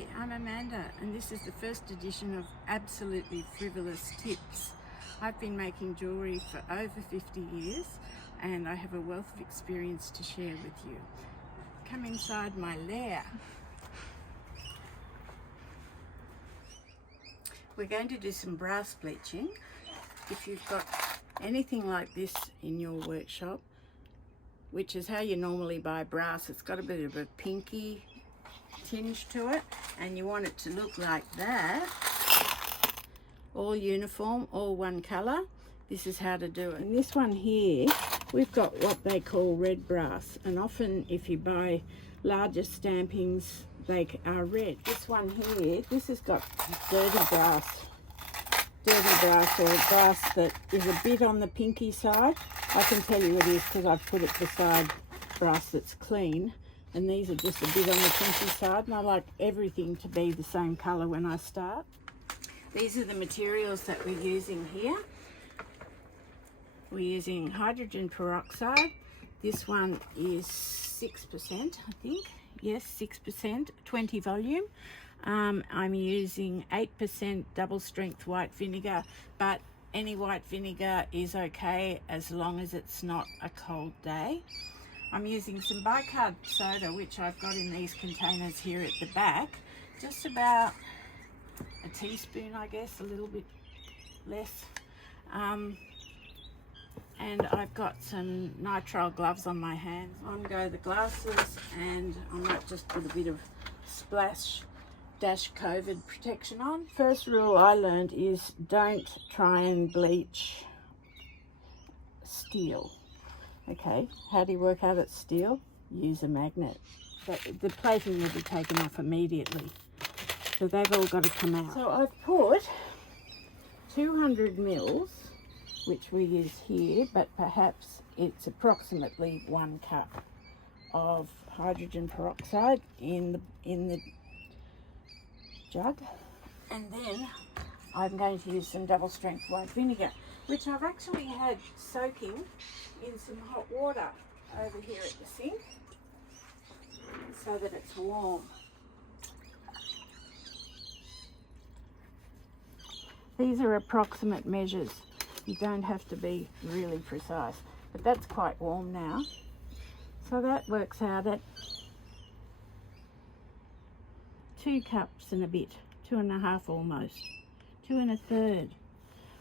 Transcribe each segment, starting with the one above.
Hi, I'm Amanda and this is the first edition of Absolutely Frivolous Tips. I've been making jewellery for over 50 years and I have a wealth of experience to share with you. Come inside my lair. We're going to do some brass bleaching. If you've got anything like this in your workshop, which is how you normally buy brass, it's got a bit of a pinky tinge to it and you want it to look like that, all uniform, all one color. This is how to do it. And this one here, we've got what they call red brass, and often if you buy larger stampings they are red. This one here, this has got dirty brass or brass that is a bit on the pinky side. I can tell you it is because I've put it beside brass that's clean, and these are just a bit on the pinky side, and I like everything to be the same colour when I start. These are the materials that we're using here. We're using hydrogen peroxide. This one is 6%, I think. Yes, 6%, 20 volume. I'm using 8% double strength white vinegar, but any white vinegar is okay as long as it's not a cold day. I'm using some bicarb soda, which I've got in these containers here at the back. Just about a teaspoon, I guess, a little bit less. And I've got some nitrile gloves on my hands. On go the glasses, and I might just put a bit of splash dash COVID protection on. First rule I learned is don't try and bleach steel. Okay, how do you work out it's steel? Use a magnet. But the plating will be taken off immediately. So they've all got to come out. So I've put 200 mils, which we use here, but perhaps it's approximately 1 cup of hydrogen peroxide in the jug. And then I'm going to use some double strength white vinegar, which I've actually had soaking in some hot water over here at the sink so that it's warm. These are approximate measures. You don't have to be really precise, but that's quite warm now. So that works out at 2 cups and a bit, 2.5 almost, 2 1/3.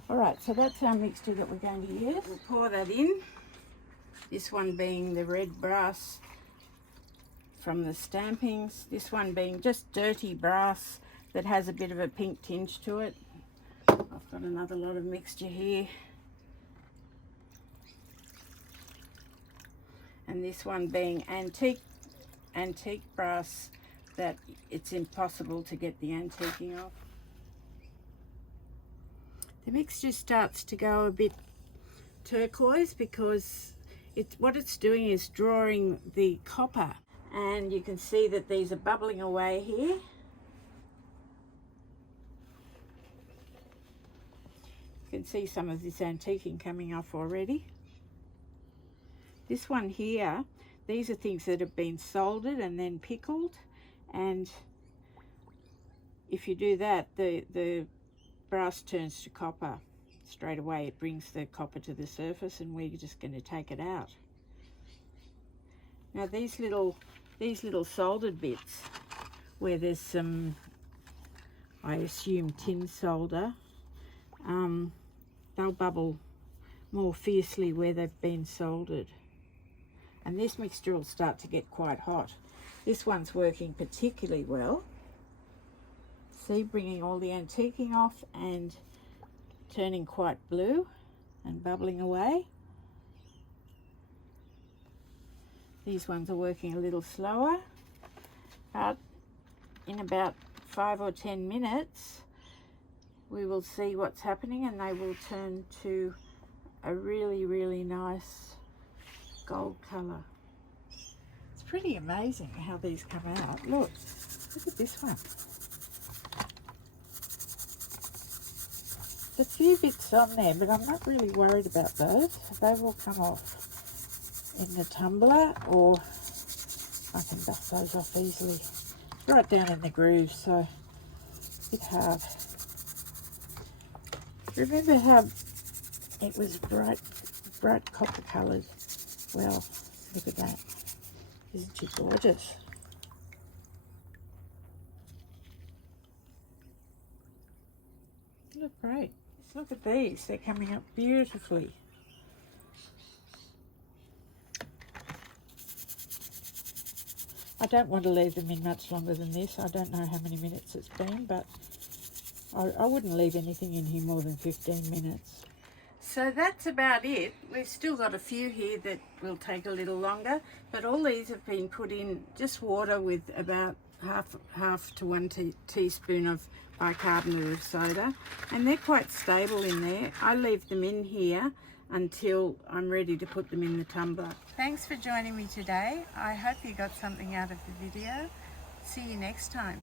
All right, so that's our mixture that we're going to use. We'll pour that in. This one being the red brass from the stampings. This one being just dirty brass that has a bit of a pink tinge to it. I've got another lot of mixture here. And this one being antique brass that it's impossible to get the antiquing off. The mixture starts to go a bit turquoise because what it's doing is drawing the copper, and you can see that these are bubbling away here. You can see some of this antiquing coming off already. This one here, these are things that have been soldered and then pickled, and if you do that, the brass turns to copper straight away. It brings the copper to the surface, and we're just going to take it out. Now these little soldered bits where there's some, I assume, tin solder, they'll bubble more fiercely where they've been soldered, and this mixture will start to get quite hot. This one's working particularly well. See, bringing all the antiquing off and turning quite blue and bubbling away. These ones are working a little slower, but in about 5 or 10 minutes we will see what's happening, and they will turn to a really, really nice gold colour. It's pretty amazing how these come out. Look at this one. A few bits on there, but I'm not really worried about those. They will come off in the tumbler, or I can dust those off easily. right down in the groove, so a bit hard. Remember how it was bright copper coloured? Well, look at that. Isn't she gorgeous? Look great. Look at these. They're coming up beautifully. I don't want to leave them in much longer than this. I don't know how many minutes it's been, but I wouldn't leave anything in here more than 15 minutes. So that's about it. We've still got a few here that will take a little longer, but all these have been put in just water with about half to 1 teaspoon of bicarbonate of soda, and they're quite stable in there. I leave them in here until I'm ready to put them in the tumbler. Thanks for joining me today. I hope you got something out of the video. See you next time.